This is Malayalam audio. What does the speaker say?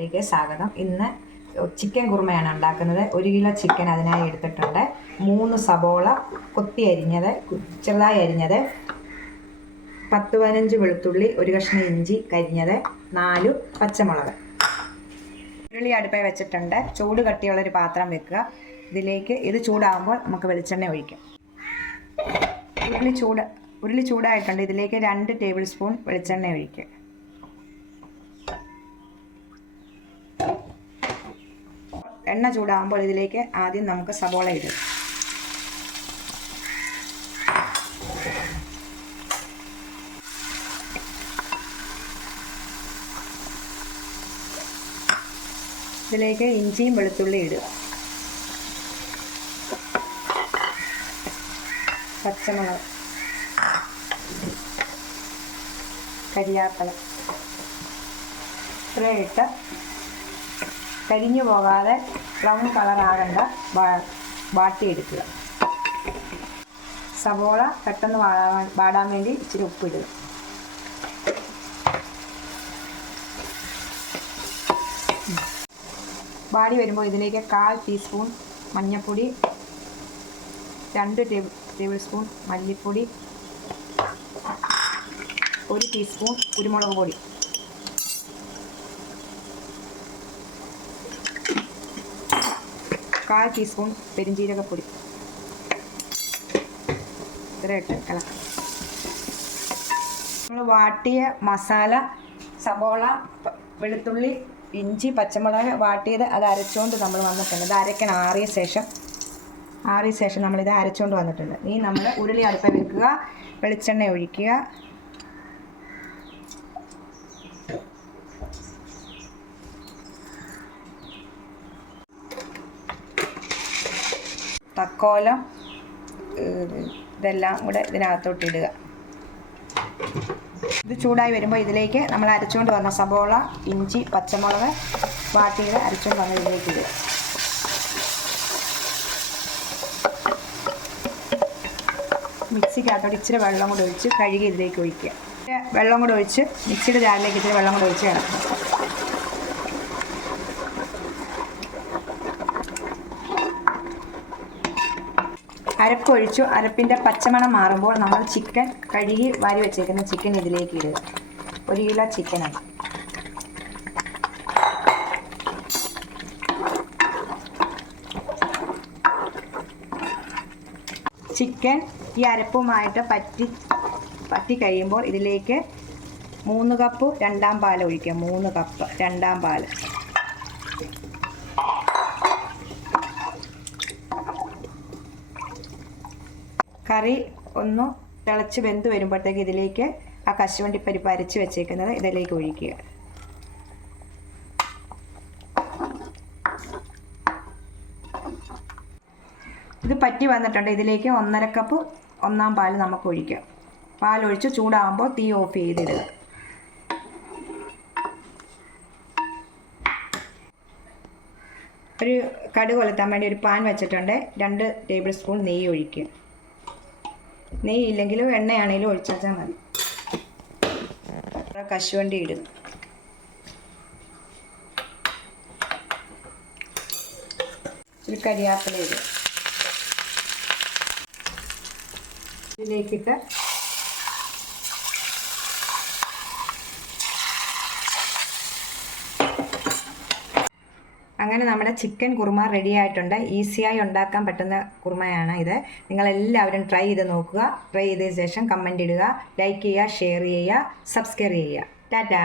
ിലേക്ക് സ്വാഗതം. ഇന്ന് ചിക്കൻ കുറുമയാണ് ഉണ്ടാക്കുന്നത്. ഒരു കിലോ ചിക്കൻ അതിനായി എടുത്തിട്ടുണ്ട്. മൂന്ന് സബോള കൊത്തി അരിഞ്ഞത് ചെറുതായി അരിഞ്ഞത് പത്ത് പതിനഞ്ച് വെളുത്തുള്ളി ഒരു കഷ്ണം ഇഞ്ചി കരിഞ്ഞത് നാല് പച്ചമുളക്. ഉരുളി അടുപ്പേ വെച്ചിട്ടുണ്ട്. ചൂട് കട്ടിയുള്ളൊരു പാത്രം വെക്കുക. ഇതിലേക്ക് ഇത് ചൂടാകുമ്പോൾ നമുക്ക് വെളിച്ചെണ്ണ ഒഴിക്കാം. ഉരുളി ചൂട് ഉരുളി ചൂടായിട്ടുണ്ട്. ഇതിലേക്ക് രണ്ട് ടേബിൾ സ്പൂൺ വെളിച്ചെണ്ണ ഒഴിക്കുക. എണ്ണ ചൂടാകുമ്പോൾ ഇതിലേക്ക് ആദ്യം നമുക്ക് സബോള ഇടും ഇതിലേക്ക് ഇഞ്ചിയും വെളുത്തുള്ളി ഇടുക. പച്ചമുളക് കരിയാപ്പള ഇത്രയും ഇട്ട് കരിഞ്ഞു പോകാതെ ബ്രൗൺ കളറാകണ്ട വാട്ടിയെടുക്കുക സവോള പെട്ടെന്ന് വാടാൻ വാടാൻ വേണ്ടി ഇച്ചിരി ഉപ്പിടുക. വാടി വരുമ്പോൾ ഇതിലേക്ക് കാൽ ടീസ്പൂൺ മഞ്ഞൾപ്പൊടി രണ്ട് ടേബിൾ ടേബിൾ സ്പൂൺ മല്ലിപ്പൊടി ഒരു ടീസ്പൂൺ കുരുമുളക് പൊടി. കാൽ ടീസ്പൂൺ പെരിഞ്ജീരകപ്പൊടി ഇത്ര ഇട്ട് ഇളക്കാം നമ്മൾ വാട്ടിയ മസാല സബോള വെളുത്തുള്ളി ഇഞ്ചി പച്ചമുളക് വാട്ടിയത് അത് അരച്ചുകൊണ്ട് നമ്മൾ വന്നിട്ടുണ്ട്. ഇത് അരയ്ക്കണം ആറിയ ശേഷം ആറിയ ശേഷം നമ്മളിത് അരച്ചുകൊണ്ട് വന്നിട്ടുണ്ട്. ഇനി നമ്മൾ ഉരുളി അടുപ്പം വെക്കുക വെളിച്ചെണ്ണ ഒഴിക്കുക. തക്കോലം ഇതെല്ലാം കൂടെ ഇതിനകത്തോട്ട് ഇടുക ഇത് ചൂടായി വരുമ്പോൾ ഇതിലേക്ക് നമ്മൾ അരച്ചുകൊണ്ട് വന്ന സബോള ഇഞ്ചി പച്ചമുളക് വാട്ടിയത് അരച്ചുകൊണ്ട് വന്ന ഇതിലേക്ക് ഇടുക. മിക്സിക്കകത്തോട്ട് ഇച്ചിരി വെള്ളം കൂടെ ഒഴിച്ച് കഴുകി ഇതിലേക്ക് ഒഴിക്കുക. വെള്ളം കൂടെ ഒഴിച്ച് മിക്സിയുടെ ജാറിലേക്ക് ഇച്ചിരി വെള്ളം കൂടെ ഒഴിച്ച് കിടക്കും അരപ്പ് ഒഴിച്ചു അരപ്പിന്റെ പച്ചമണം മാറുമ്പോൾ നമ്മൾ ചിക്കൻ കഴുകി വാരി വെച്ചേക്കുന്ന ചിക്കൻ ഇതിലേക്ക് ഇടുക. ഒരു കിലോ ചിക്കനാണ് ചിക്കൻ ഈ അരപ്പുമായിട്ട് പറ്റി പറ്റി കഴിയുമ്പോൾ ഇതിലേക്ക് മൂന്ന് കപ്പ് രണ്ടാം പാൽ ഒഴിക്കുക. മൂന്ന് കപ്പ് രണ്ടാം പാൽ. കറി ഒന്ന് തിളച്ച് വെന്ത് വരുമ്പോഴത്തേക്ക് ഇതിലേക്ക് ആ കശുവണ്ടി പരിപ്പ് അരച്ച് വെച്ചേക്കുന്നത് ഇതിലേക്ക് ഒഴിക്കുക. ഇത് പറ്റി വന്നിട്ടുണ്ട്. ഇതിലേക്ക് ഒന്നര കപ്പ് ഒന്നാം പാൽ നമുക്ക് ഒഴിക്കാം. പാലൊഴിച്ച് ചൂടാകുമ്പോൾ തീ ഓഫ് ചെയ്തിടുക. ഒരു കടുക് കൊലത്താൻ വേണ്ടി ഒരു പാൻ വെച്ചിട്ടുണ്ട്. രണ്ട് ടേബിൾ സ്പൂൺ നെയ്യ് ഒഴിക്കുക. നെയ്യ് ഇല്ലെങ്കിലും എണ്ണയാണെങ്കിലും ഒഴിച്ചാൽ മതി. കശുവണ്ടി ഇടും. ഒരു കരിയാപ്പില ഇടും. ഇതിലേക്കിട്ട് അങ്ങനെ നമ്മുടെ ചിക്കൻ കുറുമ റെഡി ആയിട്ടുണ്ട്. ഈസിയായി ഉണ്ടാക്കാൻ പറ്റുന്ന കുറുമയാണ് ഇത്. നിങ്ങൾ എല്ലാവരും ട്രൈ ചെയ്ത് നോക്കുക. ട്രൈ ചെയ്തതിന് ശേഷം കമന്റ് ഇടുക. ലൈക്ക് ചെയ്യുക ഷെയർ ചെയ്യുക സബ്സ്ക്രൈബ് ചെയ്യുക. ടാറ്റാ